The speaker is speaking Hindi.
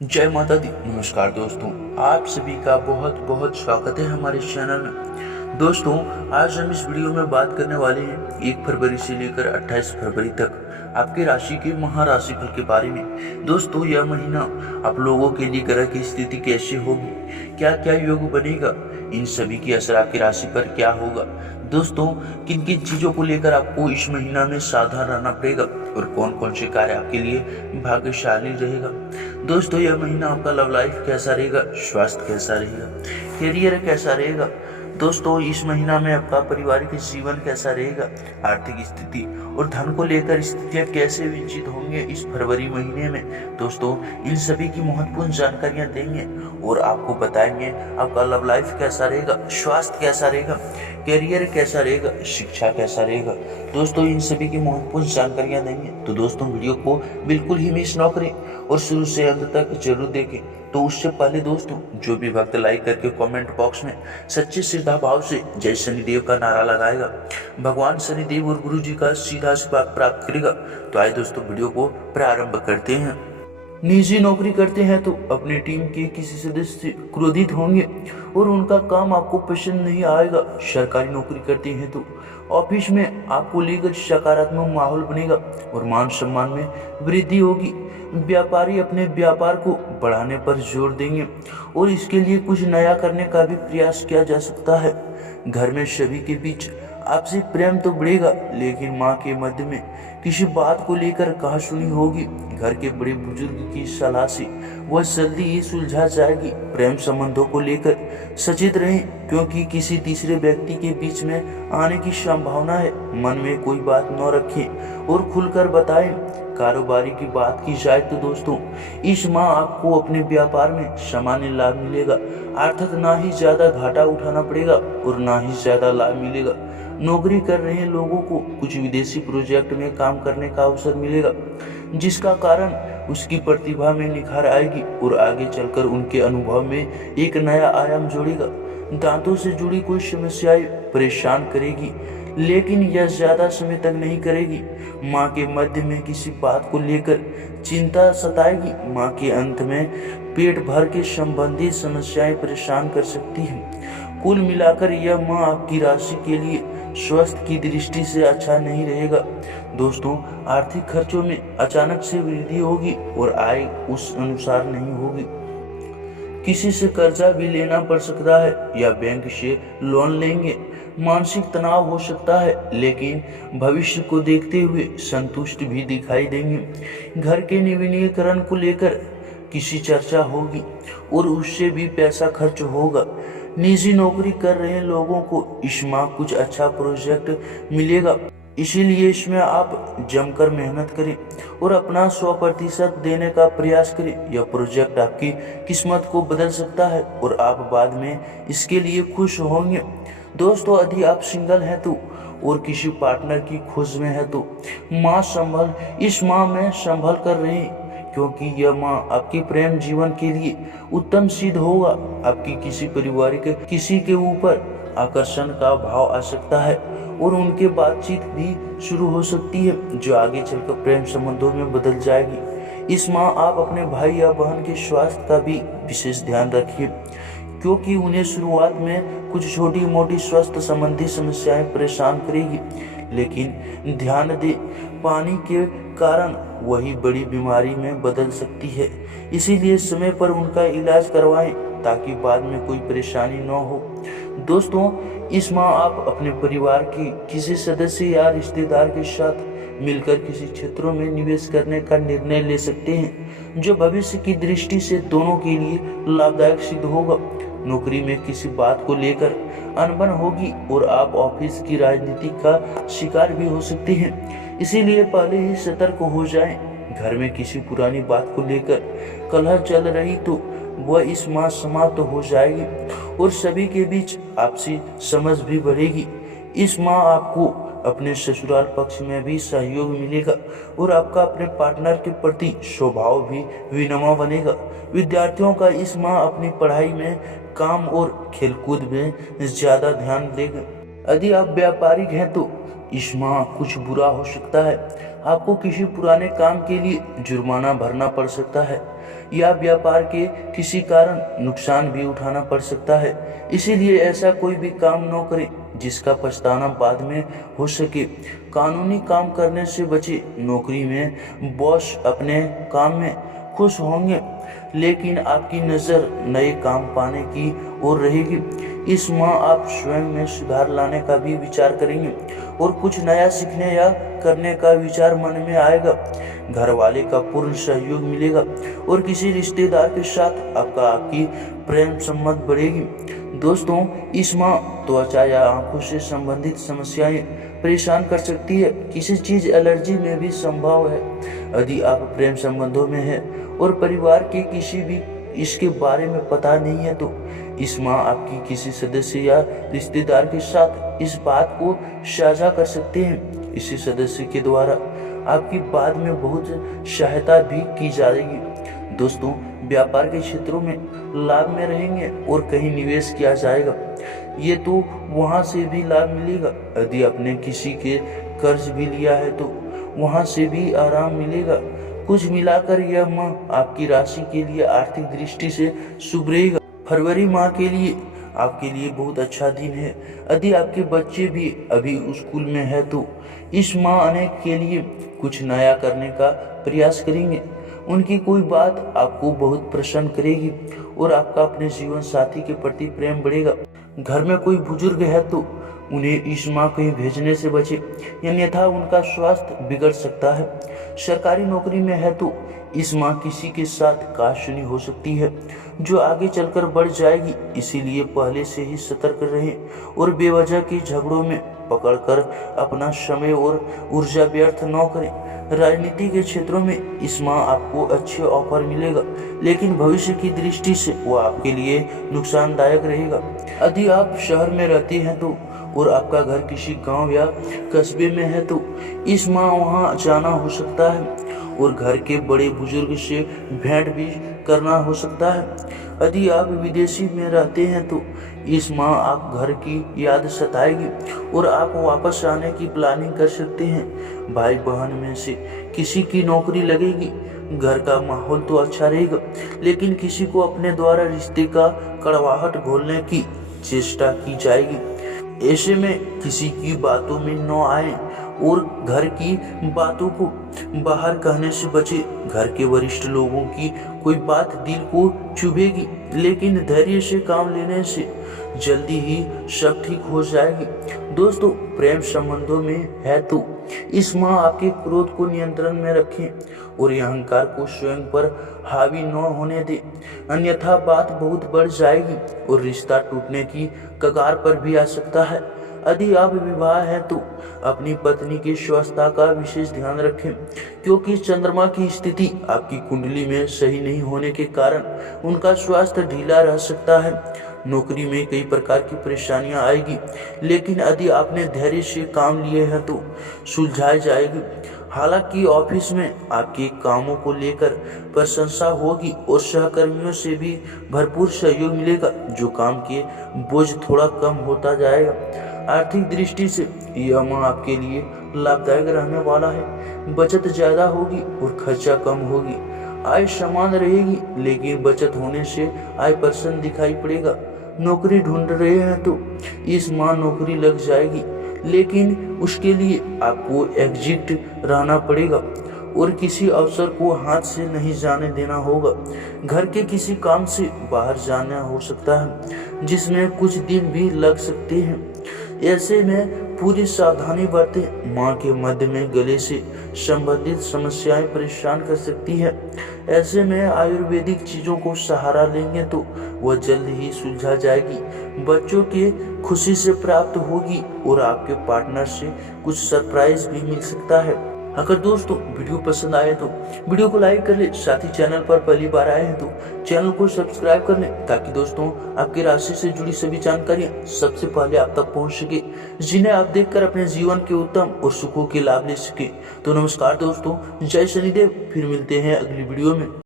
जय माता दी। नमस्कार दोस्तों, आप सभी का बहुत बहुत स्वागत है हमारे चैनल में। दोस्तों, आज हम इस वीडियो में बात करने वाले हैं 1 फरवरी से लेकर 28 फरवरी तक आपके राशि के महाराशिफल के बारे में। दोस्तों, यह महीना आप लोगों के लिए ग्रह की स्थिति कैसी होगी, क्या क्या योग बनेगा, इन सभी की असर आपकी राशि पर क्या होगा। दोस्तों, किन किन चीजों को लेकर आपको इस महीना में सावधान रहना पड़ेगा और कौन कौन से कार्य आपके लिए भाग्यशाली रहेगा। दोस्तों, यह महीना आपका लव लाइफ कैसा रहेगा, स्वास्थ्य कैसा रहेगा, करियर कैसा रहेगा। दोस्तों, इस महीना में आपका पारिवारिक जीवन कैसा रहेगा, आर्थिक स्थिति और धन को लेकर स्थितियां कैसे विकसित होंगे इस फरवरी महीने में। दोस्तों, इन सभी की महत्वपूर्ण जानकारियां देंगे और आपको बताएंगे आपका लव लाइफ कैसा रहेगा, स्वास्थ्य कैसा रहेगा, करियर कैसा रहेगा, शिक्षा कैसा रहेगा। दोस्तों, इन सभी की महत्वपूर्ण जानकारियां देंगे, तो दोस्तों वीडियो को बिल्कुल ही मिस न करें और शुरू से अंत तक जरूर देखें। तो उससे पहले दोस्तों, जो भी भक्त लाइक करके कमेंट बॉक्स में सच्चे श्रद्धा भाव से जय शनिदेव का नारा लगाएगा, भगवान शनिदेव और गुरु जी का सीधा आशीर्वाद प्राप्त करेगा। तो आइए दोस्तों, वीडियो को प्रारंभ करते हैं। निजी नौकरी करते हैं तो अपनी टीम के किसी सदस्य क्रोधित होंगे और उनका काम आपको पसंद नहीं आएगा। सरकारी नौकरी करते हैं तो ऑफिस में आपको लेकर सकारात्मक माहौल बनेगा और मान सम्मान में वृद्धि होगी। व्यापारी अपने व्यापार को बढ़ाने पर जोर देंगे और इसके लिए कुछ नया करने का भी प्रयास किया जा सकता है। घर में सभी के बीच आपसी प्रेम तो बढ़ेगा, लेकिन माँ के मध्य में किसी बात को लेकर कहासुनी होगी। घर के बड़े बुजुर्ग की सलाह से वह जल्दी ही सुलझा जाएगी। प्रेम संबंधों को लेकर सचेत रहें, क्योंकि किसी तीसरे व्यक्ति के बीच में आने की संभावना है। मन में कोई बात न रखें और खुलकर बताएं। कारोबारी की बात की जाए तो दोस्तों, इस माह आपको अपने व्यापार में सामान्य लाभ मिलेगा, अर्थात ना ही ज्यादा घाटा उठाना पड़ेगा और ना ही ज्यादा लाभ मिलेगा। नौकरी कर रहे लोगों को कुछ विदेशी प्रोजेक्ट में काम करने का अवसर मिलेगा, जिसका कारण उसकी प्रतिभा में निखार आएगी और आगे चलकर उनके अनुभव में एक नया आयाम जोड़ेगा। दांतों से जुड़ी कोई समस्याएं परेशान करेगी, लेकिन यह ज्यादा समय तक नहीं करेगी। माँ के मध्य में किसी बात को लेकर चिंता सताएगी। माँ के अंत में पेट भर के संबंधित समस्याएं परेशान कर सकती हैं। कुल मिलाकर यह माह आपकी राशि के लिए स्वास्थ्य की दृष्टि से अच्छा नहीं रहेगा। दोस्तों, आर्थिक खर्चों में अचानक से वृद्धि होगी और आय उस अनुसार नहीं होगी। किसी से कर्जा भी लेना पड़ सकता है या बैंक से लोन लेंगे। मानसिक तनाव हो सकता है, लेकिन भविष्य को देखते हुए संतुष्ट भी दिखाई देंगे। घर के नवीनीकरण को लेकर किसी चर्चा होगी और उससे भी पैसा खर्च होगा। निजी नौकरी कर रहे लोगों को इस माह कुछ अच्छा प्रोजेक्ट मिलेगा, इसीलिए इसमें आप जमकर मेहनत करें और अपना 100% देने का प्रयास करें। यह प्रोजेक्ट आपकी किस्मत को बदल सकता है और आप बाद में इसके लिए खुश होंगे। दोस्तों, यदि आप सिंगल हैं तो और किसी पार्टनर की खोज में है तो इस माह में संभल कर रहें, क्योंकि यह माह आपके प्रेम जीवन के लिए उत्तम सिद्ध होगा। आपकी किसी पारिवारिक किसी के ऊपर आकर्षण का भाव आ सकता है और उनके बातचीत भी शुरू हो सकती है, जो आगे चलकर प्रेम संबंधों में बदल जाएगी। इस माह आप अपने भाई या बहन के स्वास्थ्य का भी विशेष ध्यान रखिए, क्योंकि उन्हें शुरुआत में कुछ छोटी मोटी स्वास्थ्य संबंधी समस्याएं परेशान करेगी, लेकिन ध्यान दें, पानी के कारण वही बड़ी बीमारी में बदल सकती है। इसीलिए समय पर उनका इलाज करवाएं ताकि बाद में कोई परेशानी न हो। दोस्तों, इस माह आप अपने परिवार के किसी सदस्य या रिश्तेदार के साथ मिलकर किसी क्षेत्रों में निवेश करने का निर्णय ले सकते हैं, जो भविष्य की दृष्टि से दोनों के लिए लाभदायक सिद्ध होगा। नौकरी में किसी बात को लेकर अनबन होगी और आप ऑफिस की राजनीति का शिकार भी हो सकते हैं, इसीलिए पहले ही सतर्क हो जाएं। घर में किसी पुरानी बात को लेकर कलह चल रही तो वह इस माह समाप्त हो जाएगी और सभी के बीच आपसी समझ भी बढ़ेगी। इस माह आपको अपने ससुराल पक्ष में भी सहयोग मिलेगा और आपका अपने पार्टनर के प्रति स्वभाव भी विनम्र बनेगा। विद्यार्थियों का इस माह अपनी पढ़ाई में, काम और खेलकूद में ज्यादा ध्यान देगा। यदि आप व्यापारिक हैं तो इस माह कुछ बुरा हो सकता है। आपको किसी पुराने काम के लिए जुर्माना भरना पड़ सकता है या व्यापार के किसी कारण नुकसान भी उठाना पड़ सकता है। इसीलिए ऐसा कोई भी काम न करें जिसका पछताना बाद में हो सके। कानूनी काम करने से बचे। नौकरी में बॉस अपने काम में खुश होंगे, लेकिन आपकी नज़र नए काम पाने की ओर रहेगी। इस माह आप स्वयं में सुधार लाने का भी विचार करेंगे और कुछ नया सीखने या करने का विचार मन में आएगा। घर वाले का पूर्ण सहयोग मिलेगा और किसी रिश्तेदार के साथ आपकी प्रेम संबंध बढ़ेगी। दोस्तों, इस माह त्वचा या आंखों से संबंधित समस्याएं परेशान कर सकती है। किसी चीज एलर्जी में भी संभव है। यदि आप प्रेम संबंधों में हैं और परिवार के किसी भी इसके बारे में पता नहीं है तो इस माह आपकी किसी सदस्य या रिश्तेदार के साथ इस बात को साझा कर सकते हैं। इसी सदस्य के द्वारा आपकी बाद में बहुत सहायता भी की जाएगी। दोस्तों, व्यापार के क्षेत्रों में लाभ में रहेंगे और कहीं निवेश किया जाएगा, ये तो वहां से भी लाभ मिलेगा। यदि आपने किसी के कर्ज भी लिया है तो वहां से भी आराम मिलेगा। कुछ मिलाकर यह माह आपकी राशि के लिए आर्थिक दृष्टि से शुभ रहेगा। फरवरी माह के लिए आपके लिए बहुत अच्छा दिन है। यदि आपके बच्चे भी अभी स्कूल में है तो इस माह अनेक के लिए कुछ नया करने का प्रयास करेंगे। उनकी कोई बात आपको बहुत प्रसन्न करेगी और आपका अपने जीवन साथी के प्रति प्रेम बढ़ेगा। घर में कोई बुजुर्ग है तो उन्हें इस माह कहीं भेजने से बचे, अन्यथा उनका स्वास्थ्य बिगड़ सकता है। सरकारी नौकरी में है तो इस माह किसी के साथ काशुनी हो सकती है जो आगे चलकर बढ़ जाएगी। इसीलिए पहले से ही सतर्क रहें और बेवजह के झगड़ों में पकड़कर अपना समय और ऊर्जा व्यर्थ न करें। राजनीति के क्षेत्रों में इस माह आपको अच्छे ऑफर मिलेगा, लेकिन भविष्य की दृष्टि से वो आपके लिए नुकसानदायक रहेगा। यदि आप शहर में रहते हैं तो और आपका घर किसी गांव या कस्बे में है तो इस माह वहां जाना हो सकता है और घर के बड़े बुजुर्ग से भेंट भी करना हो सकता है। यदि आप विदेशी में रहते हैं तो इस माह आप घर की याद सताएगी और आप वापस आने की प्लानिंग कर सकते हैं। भाई बहन में से किसी की नौकरी लगेगी। घर का माहौल तो अच्छा रहेगा, लेकिन किसी को अपने द्वारा रिश्ते का कड़वाहट घोलने की चेष्टा की जाएगी। ऐसे में किसी की बातों में न आए और घर की बातों को बाहर कहने से बचे। घर के वरिष्ठ लोगों की कोई बात दिल को चुभेगी, लेकिन धैर्य से काम लेने से जल्दी ही सब ठीक हो जाएगी। दोस्तों, प्रेम संबंधों में है तो इस माह आपके क्रोध को नियंत्रण में रखें और अहंकार को स्वयं पर हावी न होने दें, अन्यथा बात बहुत बढ़ जाएगी और रिश्ता टूटने की कगार पर भी आ सकता है। यदि आप विवाह है तो अपनी पत्नी की स्वास्थ्य का विशेष ध्यान रखें, क्योंकि चंद्रमा की स्थिति आपकी कुंडली में सही नहीं होने के कारण उनका स्वास्थ्य ढीला रह सकता है। नौकरी में कई प्रकार की परेशानियां आएगी, लेकिन यदि आपने धैर्य से काम लिए हैं तो सुलझाई जाएगी। हालांकि ऑफिस में आपके कामों को लेकर प्रशंसा होगी और सहकर्मियों से भी भरपूर सहयोग मिलेगा, जो काम के बोझ थोड़ा कम होता जाएगा। आर्थिक दृष्टि से यह माह आपके लिए लाभदायक रहने वाला है। बचत ज्यादा होगी और खर्चा कम होगी। आय समान रहेगी, लेकिन बचत होने से आय प्रसन्न दिखाई पड़ेगा। नौकरी ढूंढ रहे हैं तो इस माह नौकरी लग जाएगी, लेकिन उसके लिए आपको एग्जिट रहना पड़ेगा और किसी अवसर को हाथ से नहीं जाने देना होगा। घर के किसी काम से बाहर जाना हो सकता है, जिसमें कुछ दिन भी लग सकते हैं। ऐसे में पूरी सावधानी बरतें। माह के मध्य में गले से संबंधित समस्याएं परेशान कर सकती है। ऐसे में आयुर्वेदिक चीजों को सहारा लेंगे तो वह जल्द ही सुलझा जाएगी। बच्चों के खुशी से प्राप्त होगी और आपके पार्टनर से कुछ सरप्राइज भी मिल सकता है। अगर दोस्तों वीडियो पसंद आए तो वीडियो को लाइक कर ले, साथ ही चैनल पर पहली बार आए हैं तो चैनल को सब्सक्राइब कर लें, ताकि दोस्तों आपकी राशि से जुड़ी सभी जानकारियां सबसे पहले आप तक पहुंच सके, जिन्हें आप देखकर अपने जीवन के उत्तम और सुखों के लाभ ले सके। तो नमस्कार दोस्तों, जय शनिदेव। फिर मिलते हैं अगली वीडियो में।